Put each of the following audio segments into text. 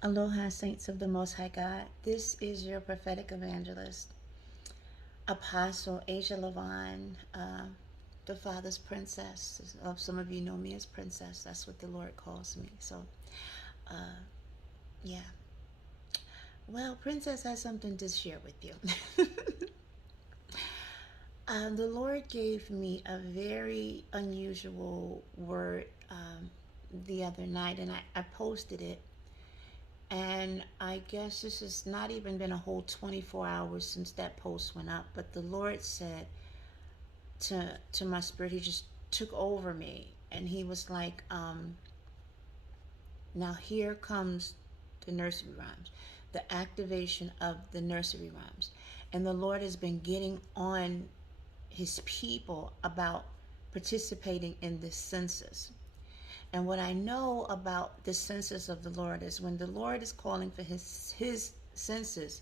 Aloha, saints of the Most High God. This is your prophetic evangelist, Apostle Asia Levon, the Father's Princess. Some of you know me as Princess. That's what the Lord calls me. So, yeah. Well, Princess has something to share with you. The Lord gave me a very unusual word the other night, and I posted it. And I guess this has not even been a whole 24 hours since that post went up. But the Lord said to my spirit, He just took over me. And He was like, now here comes the nursery rhymes, the activation of the nursery rhymes. And the Lord has been getting on His people about participating in this census. And what I know about the census of the Lord is when the Lord is calling for his census,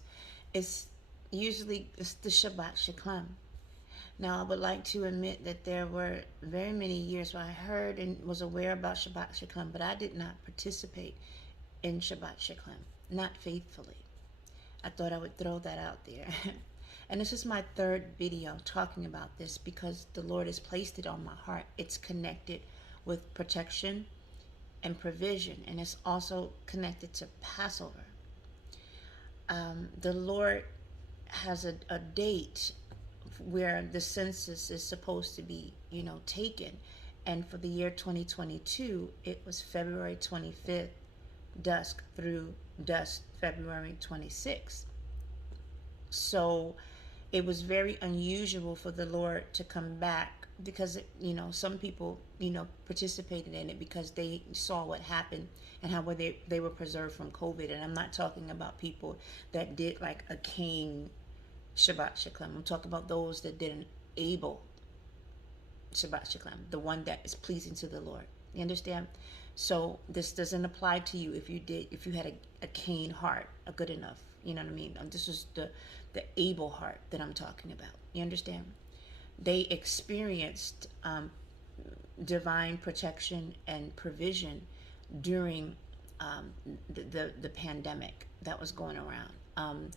it's usually the Shabbat Shekalim. Now, I would like to admit that there were very many years where I heard and was aware about Shabbat Shekalim, but I did not participate in Shabbat Shekalim, not faithfully. I thought I would throw that out there. And this is my third video talking about this because the Lord has placed it on my heart. It's connected with protection and provision, and it's also connected to Passover. The Lord has a date where the census is supposed to be, taken. And for the year 2022, it was February 25th, dusk through dusk, February 26th. So it was very unusual for the Lord to come back because, some people, participated in it because they saw what happened and how they were preserved from COVID. And I'm not talking about people that did like a king Shabbat Shekalim. I'm talking about those that did an able Shabbat Shekalim, the one that is pleasing to the Lord. You understand? So this doesn't apply to you if you had a Cain heart, a good enough. You know what I mean? This is the able heart that I'm talking about. You understand? They experienced divine protection and provision during the pandemic that was going around.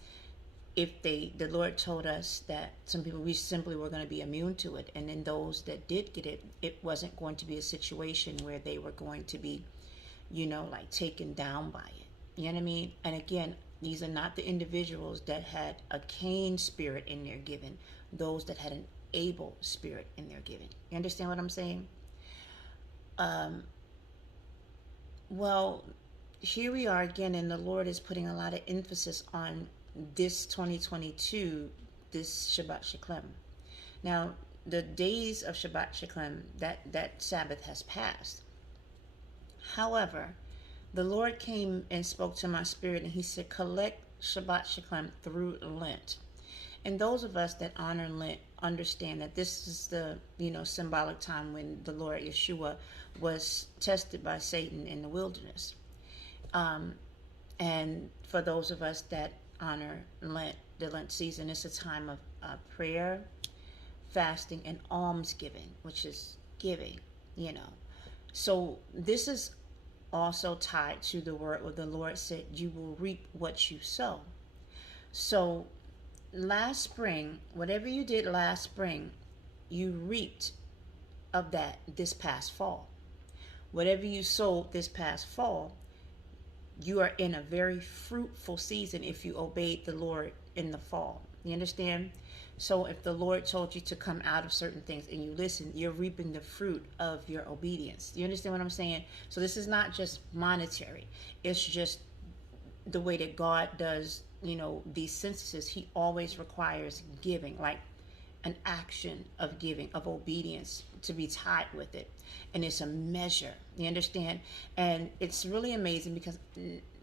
The Lord told us that some people, we simply were going to be immune to it, and then those that did get it, it wasn't going to be a situation where they were going to be, like taken down by it. You know what I mean? And again, these are not the individuals that had a Cain spirit in their giving, those that had an able spirit in their giving. You understand what I'm saying? Well, here we are again, and the Lord is putting a lot of emphasis on this 2022, this Shabbat Shekalim. Now, the days of Shabbat Shekalim, that Sabbath has passed. However, the Lord came and spoke to my spirit, and He said, collect Shabbat Shekalim through Lent. And those of us that honor Lent understand that this is the, symbolic time when the Lord Yeshua was tested by Satan in the wilderness. And for those of us that honor Lent, the Lent season, it's a time of prayer, fasting, and almsgiving, which is giving, So this is also tied to the word where the Lord said, you will reap what you sow. So last spring, whatever you did last spring, you reaped of that this past fall. Whatever you sowed this past fall, you are in a very fruitful season if you obeyed the Lord in the fall. You understand? So if the Lord told you to come out of certain things and you listen, you're reaping the fruit of your obedience. You understand what I'm saying? So this is not just monetary. It's just the way that God does, these censuses. He always requires giving, like an action of giving, of obedience to be tied with it. And it's a measure. You understand? And it's really amazing because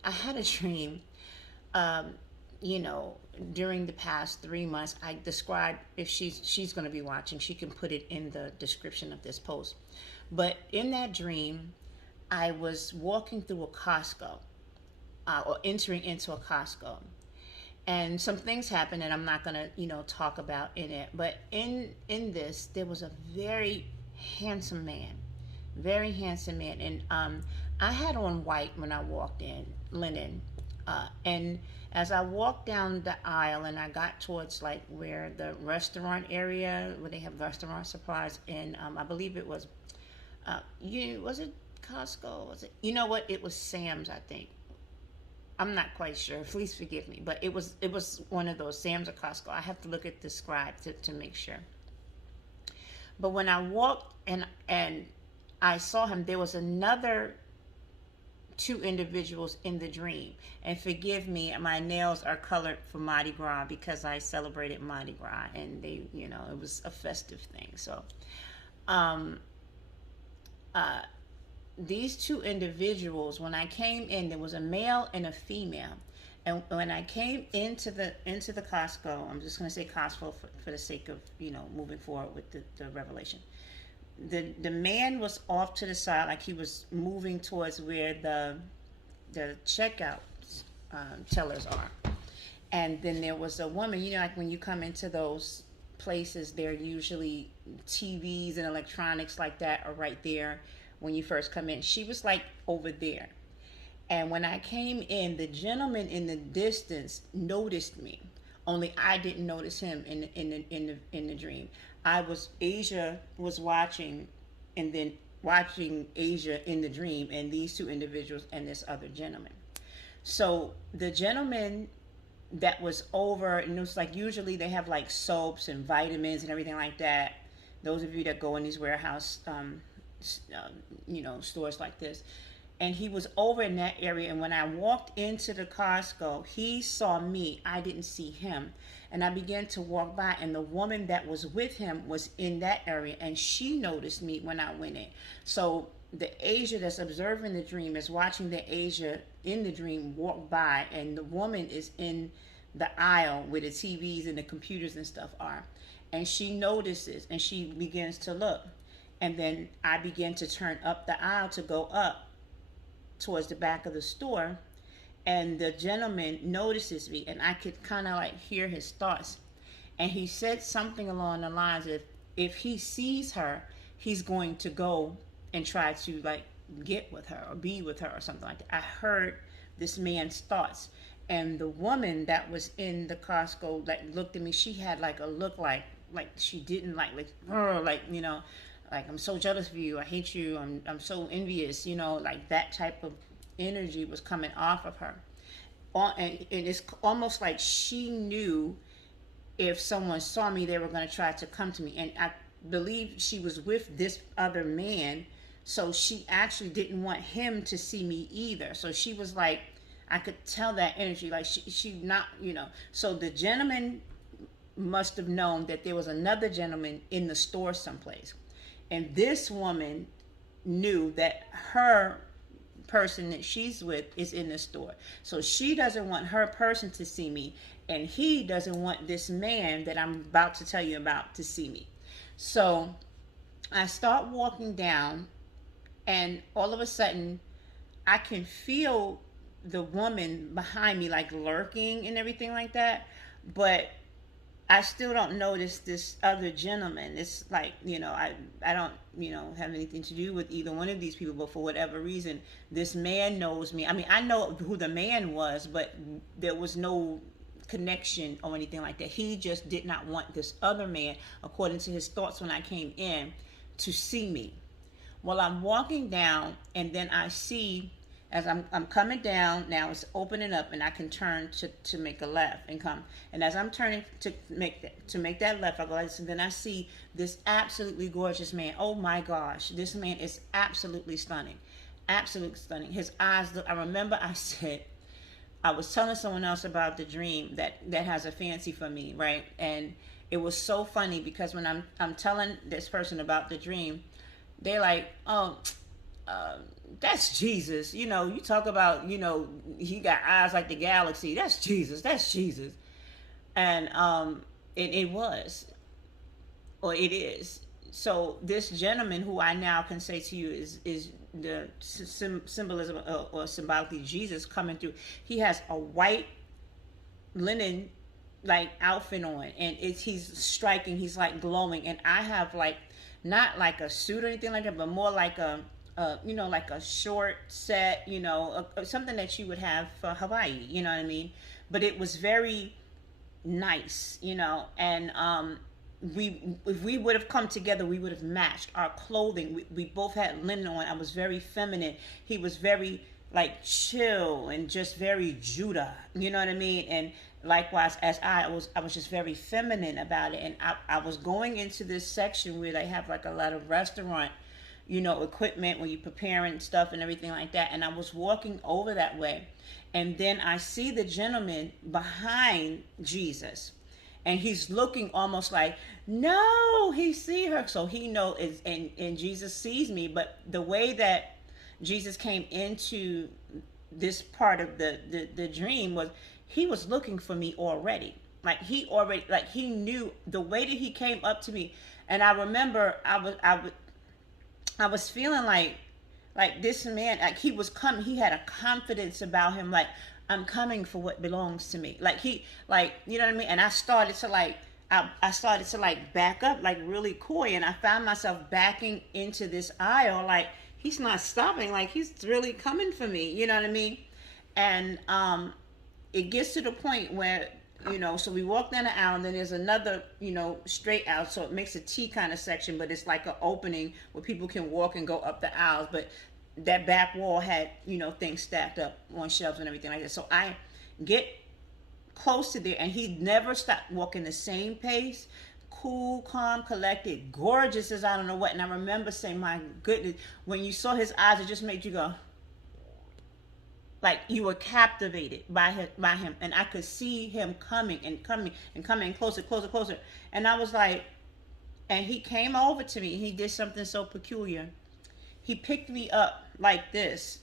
I had a dream, during the past 3 months. I described, if she's going to be watching, she can put it in the description of this post. But in that dream, I was walking through a Costco, or entering into a Costco. And some things happened that I'm not going to, talk about in it. But in this, there was a very handsome man. And I had on white when I walked in, linen, and as I walked down the aisle and I got towards like where the restaurant area, where they have restaurant supplies, and I believe it was, was it Costco? Was it? You know what? It was Sam's, I think. I'm not quite sure. Please forgive me, but it was one of those Sam's or Costco. I have to look at the scribe to make sure. But when I walked and I saw him, there was another two individuals in the dream. And forgive me, my nails are colored for Mardi Gras because I celebrated Mardi Gras, and it was a festive thing. So, um, uh, these two individuals, when I came in, there was a male and a female. And when I came into the Costco, I'm just going to say Costco for the sake of moving forward with the revelation. The man was off to the side, like he was moving towards where the checkout tellers are. And then there was a woman. Like when you come into those places, there are usually TVs and electronics like that are right there when you first come in. She was like over there. And when I came in, the gentleman in the distance noticed me. Only I didn't notice him in the dream. Asia was watching, and then watching Asia in the dream, and these two individuals and this other gentleman. So the gentleman that was over, and it was like usually they have like soaps and vitamins and everything like that. Those of you that go in these warehouse, stores like this. And he was over in that area. And when I walked into the Costco, he saw me. I didn't see him. And I began to walk by, and the woman that was with him was in that area, and she noticed me when I went in. So the Asia that's observing the dream is watching the Asia in the dream walk by, and the woman is in the aisle where the TVs and the computers and stuff are. And she notices, and she begins to look. And then I begin to turn up the aisle to go up towards the back of the store, and the gentleman notices me, and I could kind of like hear his thoughts, and he said something along the lines of, if he sees her, he's going to go and try to like get with her or be with her or something like that. I heard this man's thoughts, and the woman that was in the Costco like looked at me. She had like a look like she didn't like like I'm so jealous of you, I hate you, I'm so envious, like that type of energy was coming off of her. And it's almost like she knew if someone saw me, they were going to try to come to me. And I believe she was with this other man, so she actually didn't want him to see me either. So she was like, I could tell that energy, like she not, So the gentleman must have known that there was another gentleman in the store someplace. And this woman knew that her person that she's with is in the store. So she doesn't want her person to see me, and he doesn't want this man that I'm about to tell you about to see me. So I start walking down, and all of a sudden I can feel the woman behind me like lurking and everything like that, but I still don't notice this other gentleman. It's like, I don't, have anything to do with either one of these people, but for whatever reason, this man knows me. I mean, I know who the man was, but there was no connection or anything like that. He just did not want this other man, according to his thoughts when I came in, to see me. Well, I'm walking down, and then I see, as I'm coming down, now it's opening up, and I can turn to make a left and come. And as I'm turning to make that left, I go like this, and then I see this absolutely gorgeous man. Oh my gosh, this man is absolutely stunning, absolutely stunning. His eyes look. I remember I was telling someone else about the dream that has a fancy for me, right? And it was so funny because when I'm telling this person about the dream, they're like, oh. That's Jesus. You talk about, he got eyes like the galaxy. That's Jesus. That's Jesus. And it was, or it is. So this gentleman, who I now can say to you is the symbolism or symbolically Jesus coming through. He has a white linen like outfit on, and he's striking. He's like glowing, and I have like not like a suit or anything like that, but more like a you know, like a short set, you know, something that you would have for Hawaii, you know what I mean? But it was very nice, you know, and we, if we would have come together, we would have matched our clothing. We both had linen on. I was very feminine. He was very like chill and just very Judah, you know what I mean? And likewise, as I was just very feminine about it. And I was going into this section where they have like a lot of restaurant, you know, equipment when you preparing stuff and everything like that. And I was walking over that way, and then I see the gentleman behind Jesus, and he's looking almost like, no, he see her, so he knows. And Jesus sees me. But the way that Jesus came into this part of the dream was, he was looking for me already. Like he knew the way that he came up to me. And I remember I was feeling like this man, like he was coming. He had a confidence about him, like, I'm coming for what belongs to me. Like he, like, you know what I mean? And I started to like, I started to like back up like really coy, and I found myself backing into this aisle like he's not stopping, like he's really coming for me, you know what I mean? And it gets to the point where, you know, so we walk down the aisle, and then there's another, you know, straight out, so it makes a T kind of section, but it's like an opening where people can walk and go up the aisles. But that back wall had, you know, things stacked up on shelves and everything like that. So I get close to there, and he never stopped walking the same pace, cool, calm, collected, gorgeous as I don't know what. And I remember saying, my goodness, when you saw his eyes, it just made you go, like you were captivated by him. And I could see him coming and coming and coming closer, closer, closer. And I was like, and he came over to me. He did something so peculiar. He picked me up like this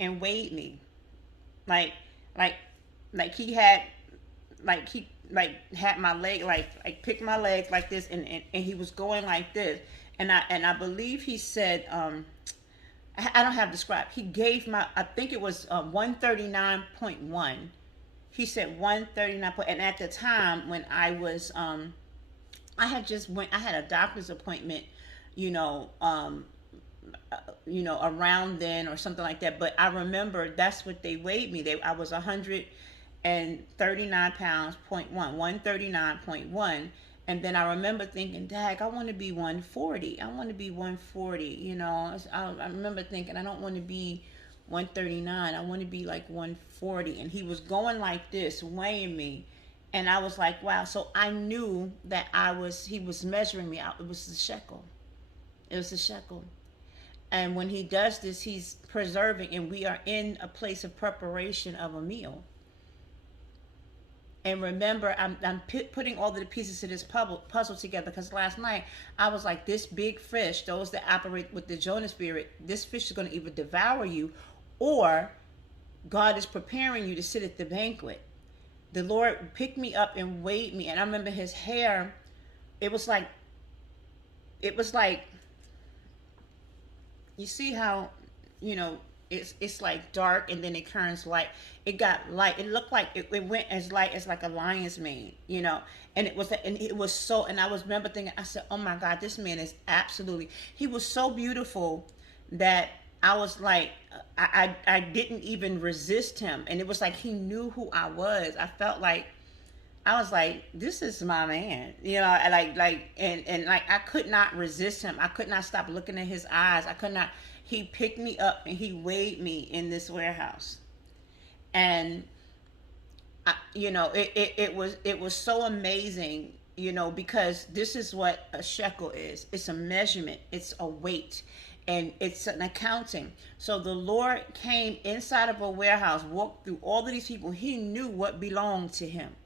and weighed me, like he had my leg, like picked my legs like this, and he was going like this, and I believe he said, I don't have the scribe. He gave my, I think it was 139.1. He said 139. And at the time when I was, I had a doctor's appointment, you know, around then or something like that. But I remember that's what they weighed me. I was 139 pounds, 139.1. And then I remember thinking, Dag, I want to be 140. I want to be 140. You know, I remember thinking, I don't want to be 139. I want to be like 140. And he was going like this, weighing me. And I was like, wow. So I knew that he was measuring me out. It was the shekel. It was the shekel. And when he does this, he's preserving, and we are in a place of preparation of a meal. And remember, I'm putting all of the pieces of this puzzle together, because last night I was like, this big fish, those that operate with the Jonah spirit, this fish is going to either devour you, or God is preparing you to sit at the banquet. The Lord picked me up and weighed me. And I remember his hair, it was like, you see how, you know, it's like dark and then it turns light. It got light. It looked like it went as light as like a lion's mane, you know. And it was so, and I remember thinking, I said, oh my God, this man is absolutely, he was so beautiful that I was like, I didn't even resist him. And it was like he knew who I was. I was like, this is my man, you know. And I could not resist him. I could not stop looking at his eyes. I could not. He picked me up and he weighed me in this warehouse, and you know, it was so amazing, you know, because this is what a shekel is. It's a measurement. It's a weight. And it's an accounting. So the Lord came inside of a warehouse, walked through all of these people. He knew what belonged to him.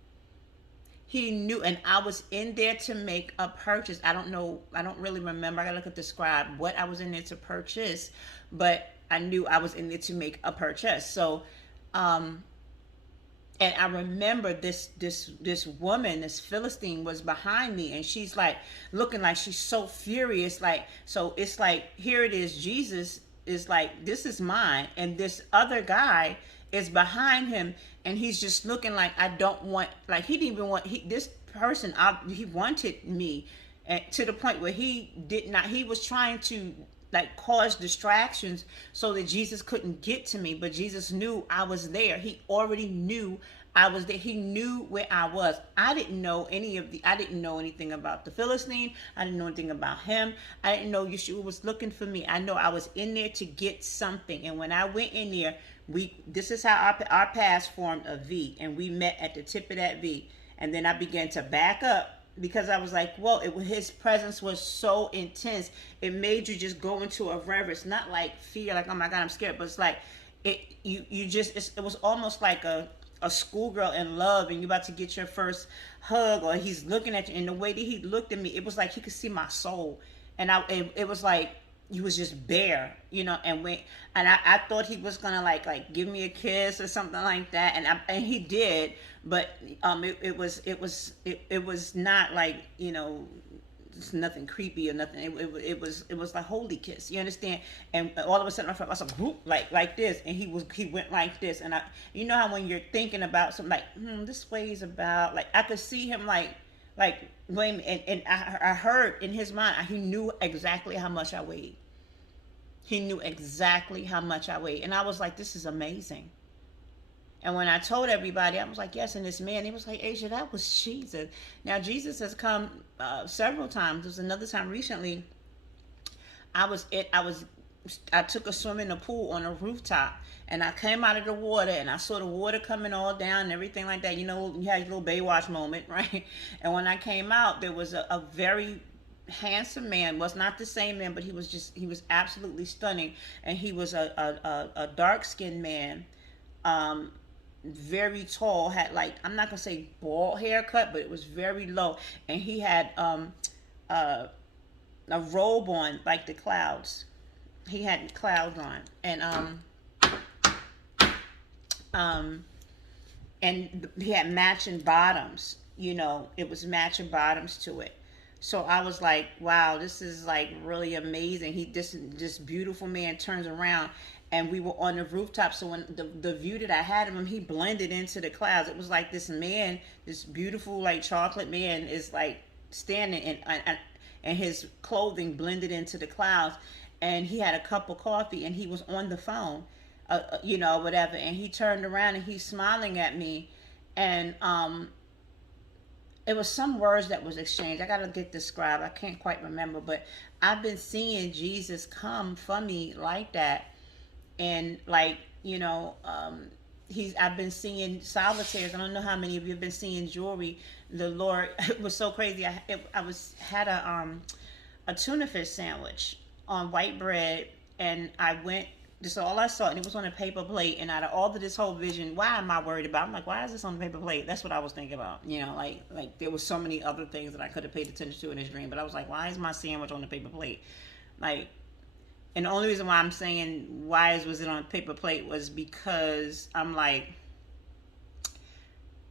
He knew, and I was in there to make a purchase. I don't know, I don't really remember. I gotta look at the scribe what I was in there to purchase, but I knew I was in there to make a purchase. So, and I remember this woman, this Philistine, was behind me, and she's like looking like she's so furious. Like, so it's like, here it is. Jesus is like, this is mine, and this other guy is behind him, and he's just looking like, I don't want, like he didn't even want, this person, he wanted me, and to the point where he did not, he was trying to like cause distractions so that Jesus couldn't get to me, but Jesus knew I was there. He already knew I was there. He knew where I was. I didn't know anything about the Philistine. I didn't know anything about him. I didn't know Yeshua was looking for me. I know I was in there to get something. And when I went in there, this is how our paths formed a V, and we met at the tip of that V. And then I began to back up, because I was like, whoa, his presence was so intense. It made you just go into a reverence, not like fear, like, oh my God, I'm scared, but it's like, it was almost like a schoolgirl in love, and you're about to get your first hug, or he's looking at you, and the way that he looked at me, it was like he could see my soul. And it was like, he was just bare, and I thought he was gonna like give me a kiss or something like that, and he did, but it was not like, it's nothing creepy or nothing. It was like holy kiss, you understand? And all of a sudden I was like this, and he went like this, and you know how when you're thinking about something like this weighs about, like I could see him like wait, and I heard in his mind, he knew exactly how much I weighed. He knew exactly how much I weighed, and I was like, this is amazing. And when I told everybody, I was like, yes. And this man, he was like, Asia, that was Jesus. Now, Jesus has come several times. There was another time recently. I took a swim in the pool on a rooftop, and I came out of the water, and I saw the water coming all down and everything like that. You had your little Baywatch moment, right? And when I came out, there was a very handsome man. Was not the same man, but he was absolutely stunning. And he was a dark-skinned man, very tall, had like, I'm not gonna say bald haircut, but it was very low, and he had a robe on like the clouds. He had clouds on, and he had matching bottoms. It was matching bottoms to it. So I was like, wow, this is like really amazing. This beautiful man turns around, and we were on the rooftop. So when the view that I had of him, he blended into the clouds. It was like this man, this beautiful like chocolate man, is like standing, and his clothing blended into the clouds. And he had a cup of coffee, and he was on the phone, whatever. And he turned around, and he's smiling at me, and it was some words that was exchanged. I gotta get described. I can't quite remember, but I've been seeing Jesus come for me like that. And like, I've been seeing solitaires. I don't know how many of you have been seeing jewelry. The Lord, it was so crazy. I had a tuna fish sandwich on white bread, and I went. This is all I saw, and it was on a paper plate. And out of all of this whole vision, why am I worried about? I'm like, why is this on the paper plate? That's what I was thinking about. Like there was so many other things that I could have paid attention to in this dream, but I was like, why is my sandwich on the paper plate? Like. And the only reason why I'm saying why was it on a paper plate was because I'm like,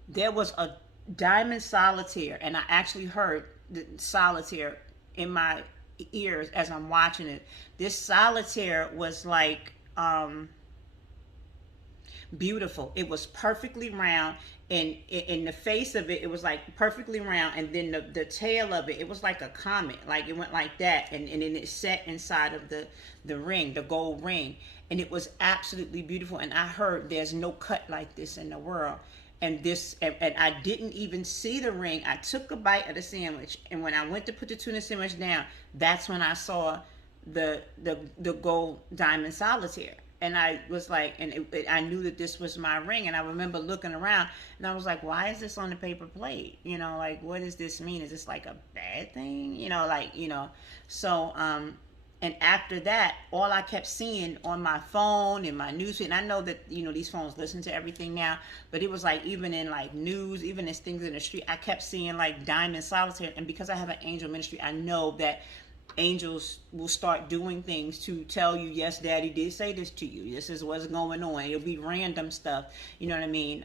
there was a diamond solitaire, and I actually heard the solitaire in my ears as I'm watching it. This solitaire was like beautiful. It was perfectly round, and in the face of it, it was like perfectly round, and then the tail of it was like a comet, like it went like that, and then it set inside of the ring, the gold ring, and it was absolutely beautiful. And I heard there's no cut like this in the world. And I didn't even see the ring. I took a bite of the sandwich, and when I went to put the tuna sandwich down, that's when I saw the gold diamond solitaire. And I was like, I knew that this was my ring. And I remember looking around, and I was like, why is this on the paper plate? Like, what does this mean? Is this like a bad thing? So, and after that, all I kept seeing on my phone, in my newsfeed, and I know that, these phones listen to everything now, but it was like, even in like news, even as things in the street, I kept seeing like diamond solitaire. And because I have an angel ministry, I know that angels will start doing things to tell you, yes, daddy did say this to you. This is what's going on. It'll be random stuff. You know what I mean?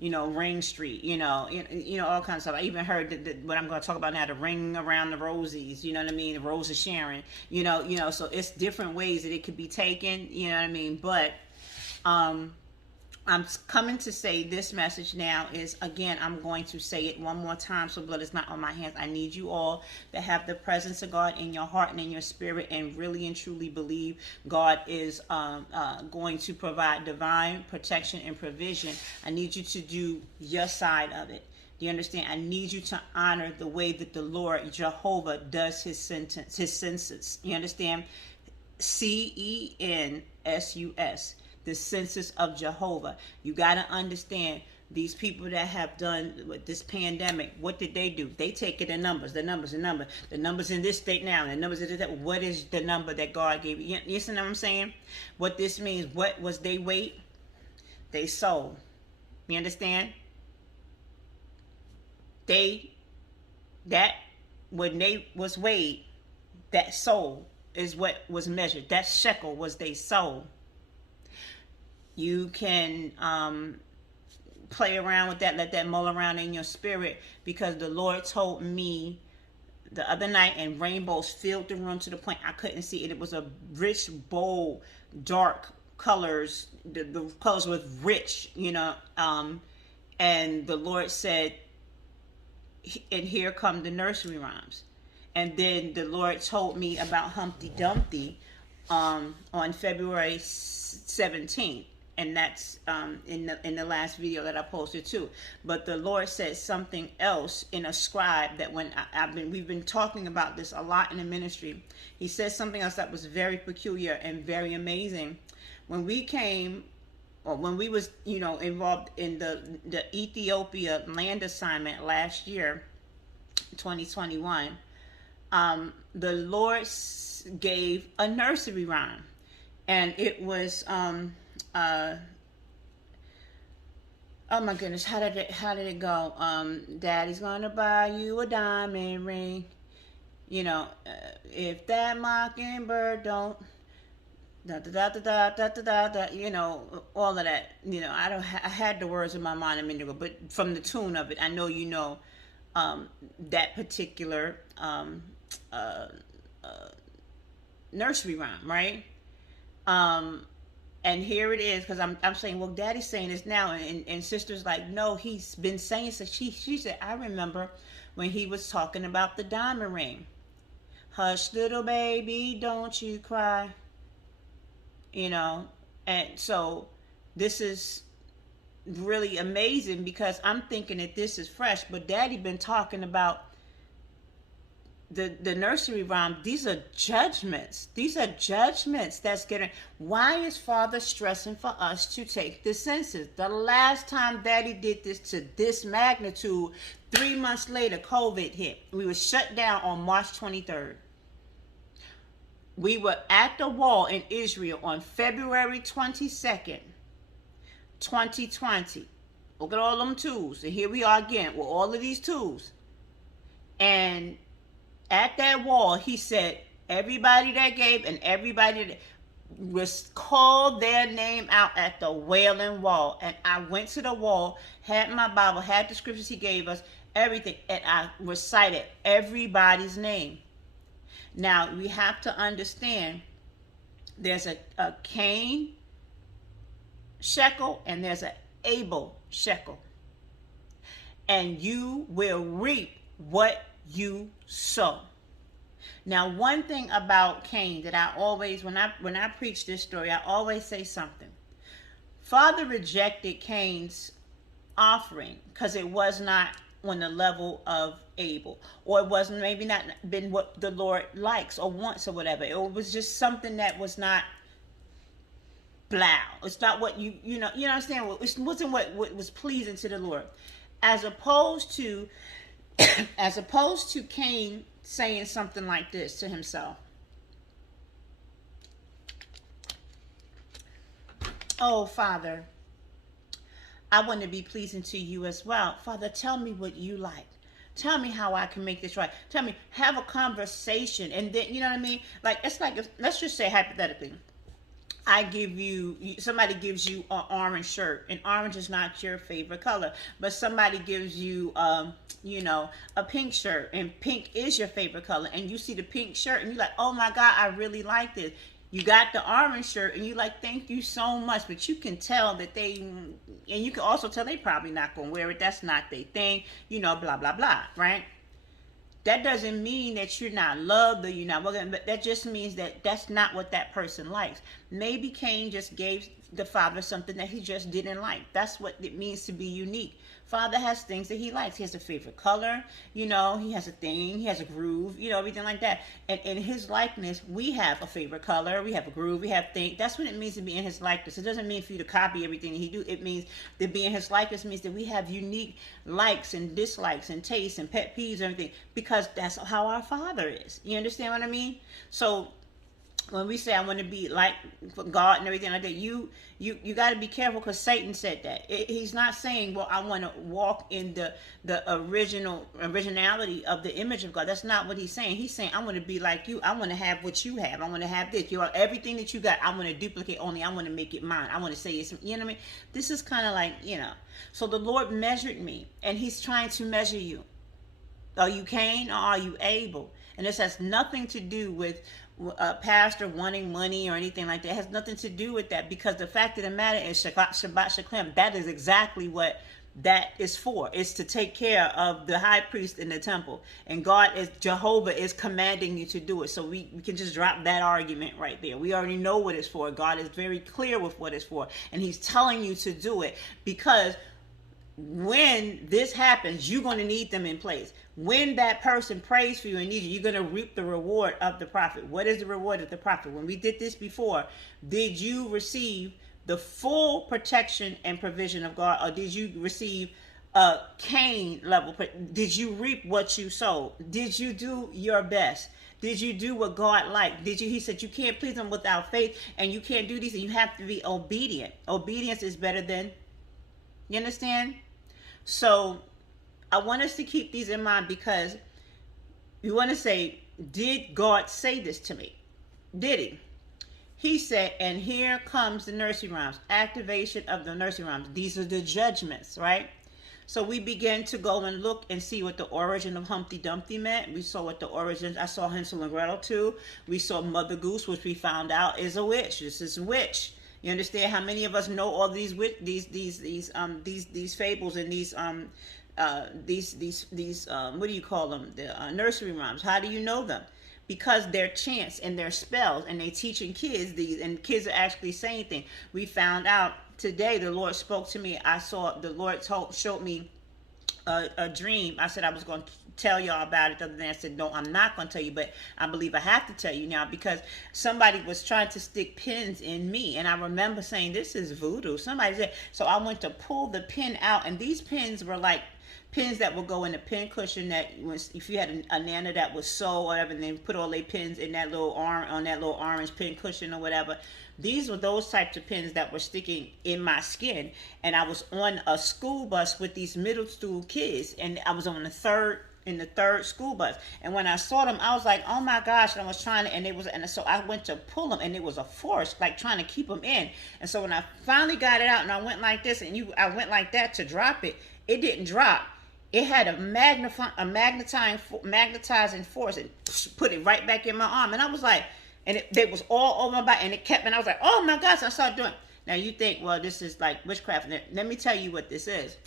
Ring Street, all kinds of stuff. I even heard what I'm going to talk about now, the ring around the Rosies, you know what I mean? The Rose of Sharon, so it's different ways that it could be taken, you know what I mean? But, I'm coming to say this message now is, again, I'm going to say it one more time so blood is not on my hands. I need you all to have the presence of God in your heart and in your spirit and really and truly believe God is going to provide divine protection and provision. I need you to do your side of it. Do you understand? I need you to honor the way that the Lord Jehovah does his census. You understand? CENSUS. The census of Jehovah. You got to understand, these people that have done with this pandemic, what did they do? They take it in numbers, the numbers in this state now, and the numbers in that. What is the number that God gave you? You see what I'm saying? What this means, what was they weight? They sold. You understand? When they was weighed, that soul is what was measured. That shekel was they soul. You can play around with that, let that mull around in your spirit, because the Lord told me the other night, and rainbows filled the room to the point I couldn't see it. It was a rich, bold, dark colors. The colors was rich, and the Lord said, and here come the nursery rhymes. And then the Lord told me about Humpty Dumpty on February 17th. And that's in the last video that I posted too. But the Lord said something else in a scribe that when we've been talking about this a lot in the ministry. He said something else that was very peculiar and very amazing. When we came, or when we was involved in the Ethiopia land assignment last year, 2021, the Lord gave a nursery rhyme, and it was oh my goodness, how did it go? Daddy's gonna buy you a diamond ring. If that mockingbird don't da da da da da da da da, all of that. I had the words in my mind a minute ago, but from the tune of it, I know that particular nursery rhyme, right? And here it is, because I'm saying, well, Daddy's saying this now, and Sister's like, no, he's been saying so. She said, I remember when he was talking about the diamond ring. Hush, little baby, don't you cry. And so this is really amazing, because I'm thinking that this is fresh, but Daddy been talking about the nursery rhyme. These are judgments. That's getting. Why is Father stressing for us to take the census? The last time Daddy did this to this magnitude, 3 months later, COVID hit. We were shut down on March 23rd. We were at the wall in Israel on February 22nd, 2020. Look at all them tools. And here we are again with all of these tools. And at that wall, he said, everybody that gave and everybody that was called their name out at the Wailing Wall. And I went to the wall, had my Bible, had the scriptures he gave us, everything, and I recited everybody's name. Now, we have to understand, there's a Cain shekel and there's an Abel shekel. And you will reap what you sow. Now, one thing about Cain that I always, when I preach this story, I always say something. Father rejected Cain's offering because it was not on the level of Abel, or it wasn't maybe not been what the Lord likes or wants or whatever. It was just something that was not blah. It's not what you understand. It wasn't what was pleasing to the Lord, as opposed to Cain saying something like this to himself. Oh, Father, I want to be pleasing to you as well. Father, tell me what you like. Tell me how I can make this right. Tell me, have a conversation. And then, you know what I mean? Like, it's like, let's just say hypothetically, somebody gives you an orange shirt, and orange is not your favorite color, but somebody gives you, a pink shirt, and pink is your favorite color, and you see the pink shirt, and you're like, oh my God, I really like this. You got the orange shirt and you like, thank you so much, but you can tell that they, and you can also tell they probably not gonna wear it. That's not their thing, you know, blah blah blah, right? That doesn't mean that you're not loved or you're not welcome, but that just means that that's not what that person likes. Maybe Cain just gave the father something that he just didn't like. That's what it means to be unique. Father has things that he likes. He has a favorite color, you know, he has a thing, he has a groove, you know, everything like that. And in his likeness, we have a favorite color, we have a groove, we have things. That's what it means to be in his likeness. It doesn't mean for you to copy everything that he do. It means to be in his likeness means that we have unique likes and dislikes and tastes and pet peeves and everything, because that's how our Father is. You understand what I mean? So when we say I want to be like God and everything like that, you got to be careful, because Satan said that. He's not saying, well, I want to walk in the originality of the image of God. That's not what he's saying. He's saying, I want to be like you. I want to have what you have. I want to have this. You are everything that you got. I want to duplicate only. I want to make it mine. I want to say it's, you know what I mean? This is kind of like, you know. So the Lord measured me, and he's trying to measure you. Are you Cain or are you Abel? And this has nothing to do with a pastor wanting money or anything like that. It has nothing to do with that, because the fact of the matter is Shabbat Shekalim, that is exactly what that is for. It's to take care of the high priest in the temple. And God is, Jehovah is commanding you to do it. So we can just drop that argument right there. We already know what it's for. God is very clear with what it's for. And he's telling you to do it, because when this happens, you're going to need them in place. When that person prays for you and needs you, you're going to reap the reward of the prophet. What is the reward of the prophet? When we did this before, did you receive the full protection and provision of God, or did you receive a Cain level? Did you reap what you sowed? Did you do your best? Did you do what God liked? Did you? He said you can't please him without faith, and you can't do these, and you have to be obedient. Obedience is better than, you understand? So I want us to keep these in mind, because you want to say, did God say this to me? Did he? He said, and here comes the nursery rhymes, activation of the nursery rhymes. These are the judgments, right? So we began to go and look and see what the origin of Humpty Dumpty meant. We saw what the origins, I saw Hansel and Gretel too. We saw Mother Goose, which we found out is a witch. This is a witch. You understand? How many of us know all these fables and these what do you call them? The nursery rhymes. How do you know them? Because they're chants and they're spells, and they teaching kids these, and kids are actually saying things. We found out today. The Lord spoke to me. I saw the Lord showed me a dream. I said I was going to tell y'all about it the other day. I said, no, I'm not going to tell you, but I believe I have to tell you now, because somebody was trying to stick pins in me, and I remember saying, this is voodoo. Somebody said, so I went to pull the pin out, and these pins were like pins that would go in the pin cushion, that was, if you had a nana that was sew or whatever, and then put all their pins in that little on that little orange pin cushion or whatever. These were those types of pins that were sticking in my skin. And I was on a school bus with these middle school kids, and I was on the third school bus. And when I saw them, I was like, oh my gosh. And I was trying to, and so I went to pull them, and it was a force, like trying to keep them in. And so when I finally got it out, and I went like this, and I went like that to drop it, it didn't drop. It had a magnetizing force, and put it right back in my arm. And I was like, and it was all over my body, and it kept, and I was like, oh my gosh. I started doing. Now you think, well, this is like witchcraft. Let me tell you what this is.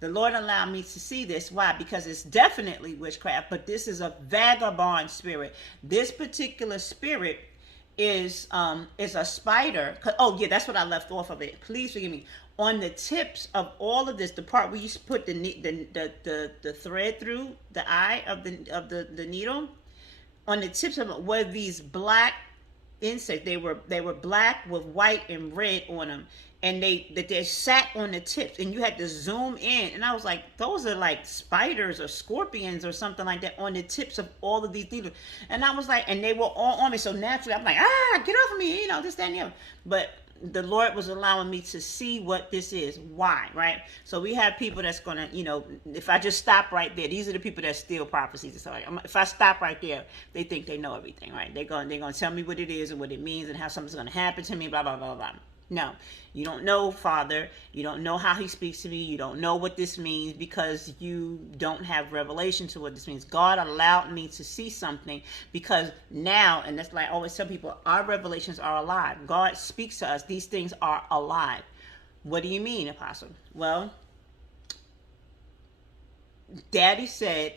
The Lord allowed me to see this. Why? Because it's definitely witchcraft, but this is a vagabond spirit. This particular spirit is a spider. Oh yeah, that's what I left off of it. Please forgive me. On the tips of all of this, the part where you put the thread through the eye of the needle, on the tips of it were these black insects. They were black with white and red on them, and they sat on the tips, and you had to zoom in. And I was like, those are like spiders or scorpions or something like that on the tips of all of these needles. And I was like, and they were all on me. So naturally, I'm like, get off of me, this, that, and the other. But the Lord was allowing me to see what this is. Why, right? So we have people that's going to, if I just stop right there, these are the people that steal prophecies. So if I stop right there, they think they know everything, right? They're going to tell me what it is and what it means and how something's going to happen to me, blah, blah, blah, blah. No, you don't know, Father. You don't know how he speaks to me. You don't know what this means because you don't have revelation to what this means. God allowed me to see something because now, and that's like I always tell people, our revelations are alive. God speaks to us. These things are alive. What do you mean, Apostle? Well, Daddy said,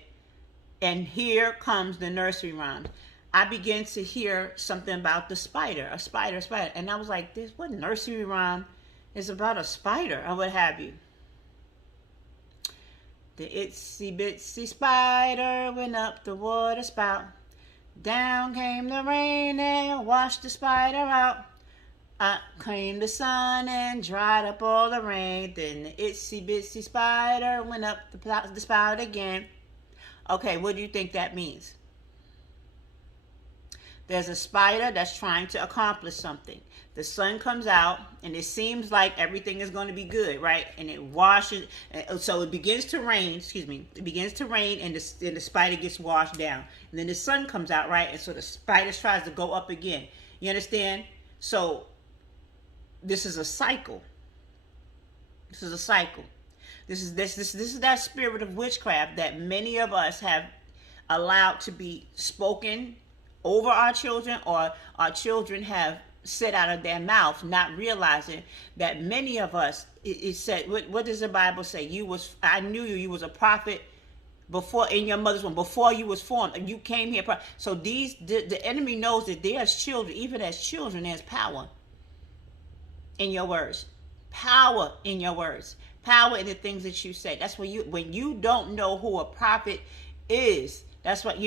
and here comes the nursery rhymes. I began to hear something about the spider, a spider, and I was like, "This what nursery rhyme is about a spider or what have you?" The itsy bitsy spider went up the water spout. Down came the rain and washed the spider out. Up came the sun and dried up all the rain. Then the itsy bitsy spider went up the spout again. Okay, what do you think that means? There's a spider that's trying to accomplish something. The sun comes out and it seems like everything is going to be good, right? And it washes, so it begins to rain, it begins to rain and the spider gets washed down. And then the sun comes out, right? And so the spider tries to go up again. You understand? So this is a cycle. This is a cycle. This is that spirit of witchcraft that many of us have allowed to be spoken over our children, or our children have said out of their mouth, not realizing that many of us, it said, what does the Bible say? I knew you was a prophet before in your mother's womb, before you was formed, and you came here. So the enemy knows that there's children, even as children, there's power in your words. Power in your words. Power in the things that you say. That's when you don't know who a prophet is. That's what,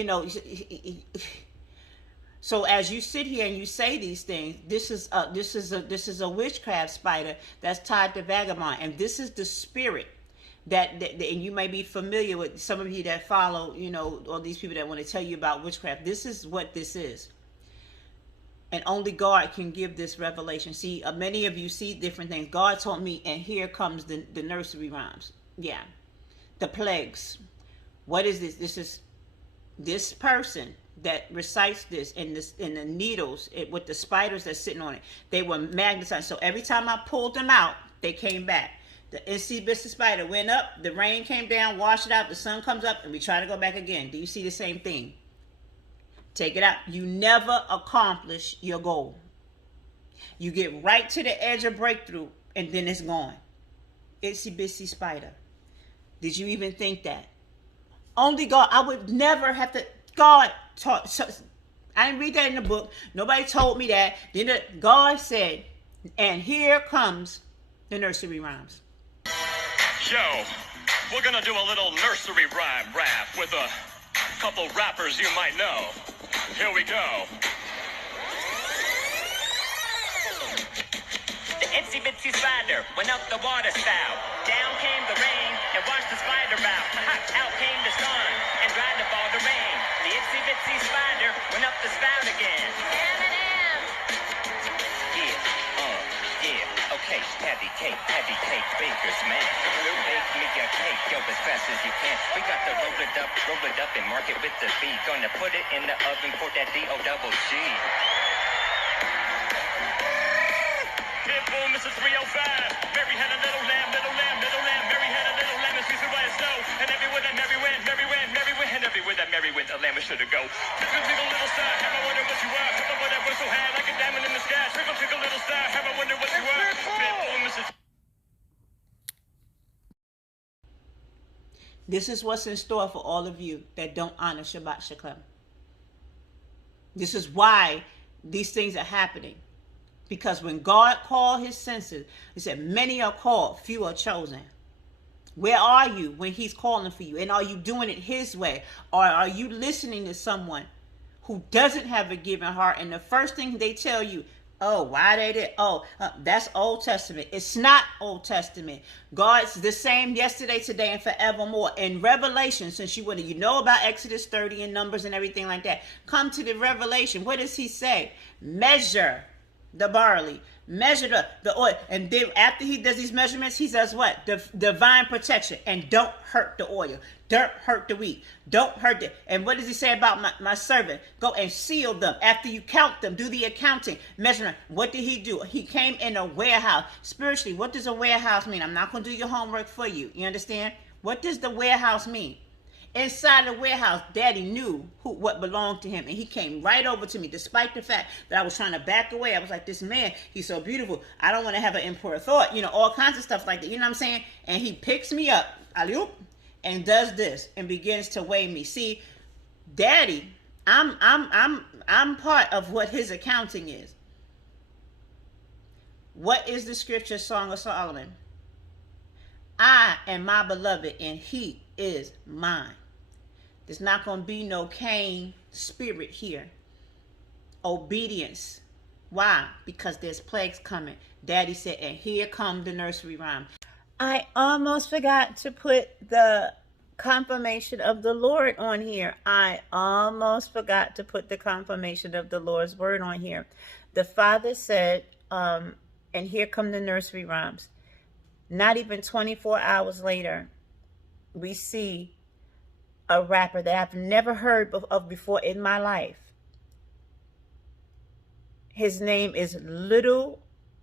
so as you sit here and you say these things, this is a witchcraft spider that's tied to vagabond, and this is the spirit that and you may be familiar with, some of you that follow, all these people that want to tell you about witchcraft. This is what this is, and only God can give this revelation. See, many of you see different things. God told me, and here comes the nursery rhymes. Yeah, the plagues. What is this? This is this person that recites this in the needles with the spiders that's sitting on it. They were magnetized. So every time I pulled them out, they came back. The incy spider went up, the rain came down, washed it out, the sun comes up, and we try to go back again. Do you see the same thing? Take it out. You never accomplish your goal. You get right to the edge of breakthrough, and then it's gone. Itsy spider. Did you even think that? Only God. I would never have to. God taught. So, I didn't read that in the book. Nobody told me that. Then God said, and here comes the nursery rhymes. Yo, we're gonna do a little nursery rhyme rap with a couple rappers you might know. Here we go. The itsy bitsy spider went up the water spout. Down came the rain and washed the spider out. Out came the sun and dried up all the rain. The itsy bitsy spider went up the spout again. Eminem. Yeah, okay, patty cake, baker's man. Bake me a cake, yo, as fast as you can. We got to roll it up and mark it with the B. Gonna put it in the oven for that D-O-double-G. Boom, this is 305. Mary had a little lamb, little lamb, little lamb. Mary had a little lamb, and she's a white snow. And everywhere that Mary went, and everywhere that Mary went, a lamb should have go. Trickle, trickle, little star, have I wonder what you are. Trickle, what that was so high, like a diamond in the sky. Trickle, trickle, little star, have I wonder what you are. Boom, this is... This is what's in store for all of you that don't honor Shabbat Shekalim. This is why these things are happening. Because when God called his census, he said, many are called, few are chosen. Where are you when he's calling for you? And are you doing it his way? Or are you listening to someone who doesn't have a giving heart? And the first thing they tell you, oh, why they did? Oh, that's Old Testament. It's not Old Testament. God's the same yesterday, today, and forevermore. In Revelation, since you know about Exodus 30 and Numbers and everything like that, come to the Revelation. What does he say? Measure the barley, measure the oil. And then after he does these measurements, he says what? Divine protection. And don't hurt the oil. Don't hurt the wheat. Don't hurt it. And what does he say about my servant? Go and seal them. After you count them, do the accounting, measurement. What did he do? He came in a warehouse. Spiritually, what does a warehouse mean? I'm not going to do your homework for you. You understand? What does the warehouse mean? Inside the warehouse, Daddy knew what belonged to him. And he came right over to me, despite the fact that I was trying to back away. I was like, this man, he's so beautiful. I don't want to have an impure thought. You know, all kinds of stuff like that. You know what I'm saying? And he picks me up, and does this and begins to weigh me. See, Daddy, I'm part of what his accounting is. What is the scripture, Song of Solomon? I am my beloved, and he is mine. There's not going to be no Cain spirit here. Obedience. Why? Because there's plagues coming. Daddy said, and here come the nursery rhyme. I almost forgot to put the confirmation of the Lord on here. I almost forgot to put the confirmation of the Lord's word on here. The Father said, and here come the nursery rhymes. Not even 24 hours later, we see a rapper that I've never heard of before in my life. His name is Little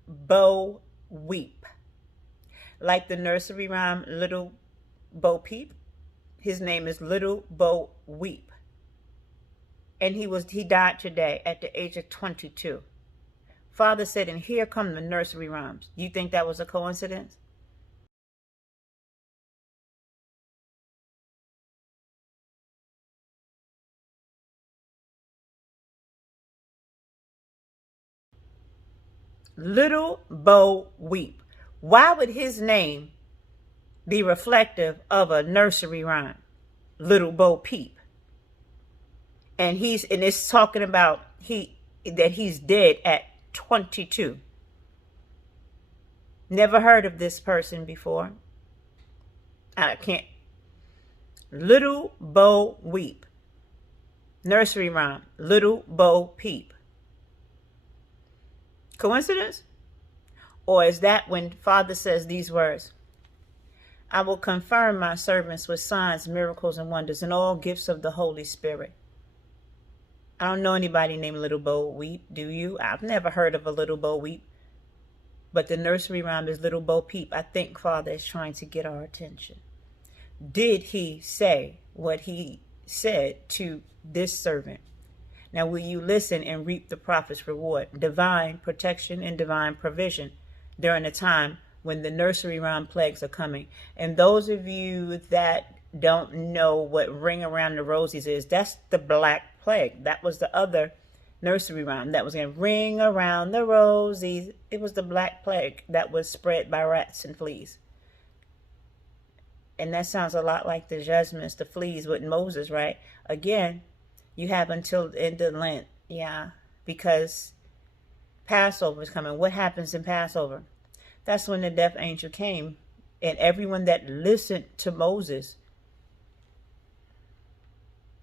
Bo Peep. Like the nursery rhyme, Little Bo Peep. His name is Little Bo Peep. And he died today at the age of 22. Father said, and here come the nursery rhymes. You think that was a coincidence? Little Bo Peep. Why would his name be reflective of a nursery rhyme? Little Bo Peep. And it's talking about that he's dead at 22. Never heard of this person before. I can't. Little Bo Peep. Nursery rhyme. Little Bo Peep. Coincidence? Or is that when Father says these words? I will confirm my servants with signs, miracles, and wonders, and all gifts of the Holy Spirit. I don't know anybody named Little Bo Peep, do you? I've never heard of a Little Bo Peep. But the nursery rhyme is Little Bo Peep. I think Father is trying to get our attention. Did he say what he said to this servant? Now, will you listen and reap the prophet's reward? Divine protection and divine provision during a time when the nursery rhyme plagues are coming. And those of you that don't know what ring around the rosies is, that's the black plague. That was the other nursery rhyme that was going to ring around the rosies. It was the black plague that was spread by rats and fleas. And that sounds a lot like the judgments, the fleas with Moses, right? Again, you have until the end of Lent, because Passover is coming. What happens in Passover? That's when the death angel came, and everyone that listened to Moses.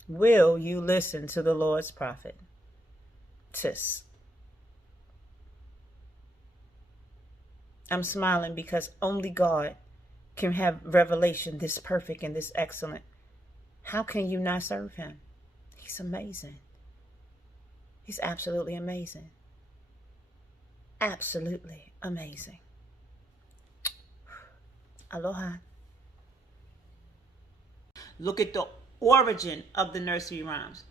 Will you listen to the Lord's prophet? I'm smiling because only God can have revelation this perfect and this excellent. How can you not serve him? He's amazing. He's absolutely amazing. Absolutely amazing. Aloha. Look at the origin of the nursery rhymes.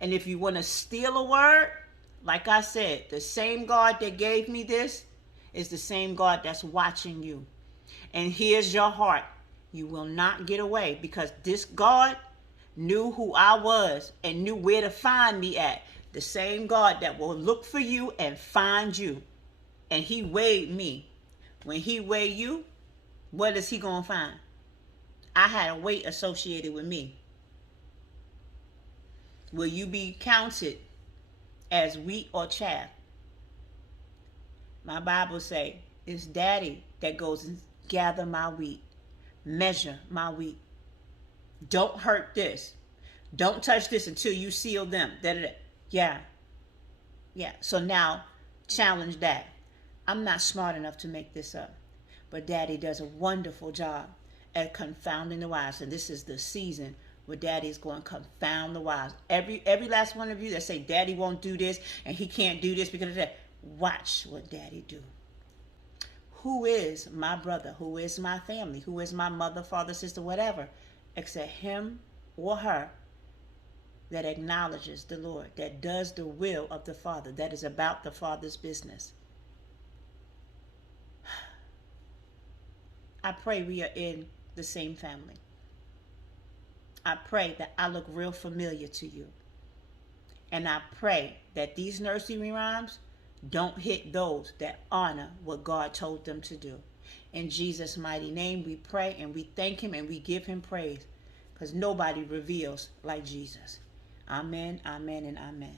And if you want to steal a word, like I said, the same God that gave me this is the same God that's watching you. And here's your heart. You will not get away, because this God knew who I was and knew where to find me at. The same God that will look for you and find you. And he weighed me. When he weighed you, what is he going to find? I had a weight associated with me. Will you be counted as wheat or chaff? My Bible say it's Daddy that goes and gather my wheat, measure my wheat. Don't hurt this. Don't touch this until you seal them. Yeah. So now challenge that. I'm not smart enough to make this up. But Daddy does a wonderful job at confounding the wise. And this is the season where Daddy's going to confound the wise. Every last one of you that say Daddy won't do this and he can't do this because of that, watch what Daddy do. Who is my brother? Who is my family? Who is my mother, father, sister, whatever, except him or her that acknowledges the Lord, that does the will of the Father, that is about the Father's business? I pray we are in the same family. I pray that I look real familiar to you. And I pray that these nursery rhymes don't hit those that honor what God told them to do. In Jesus' mighty name we pray and we thank him and we give him praise, because nobody reveals like Jesus. Amen, amen, and amen.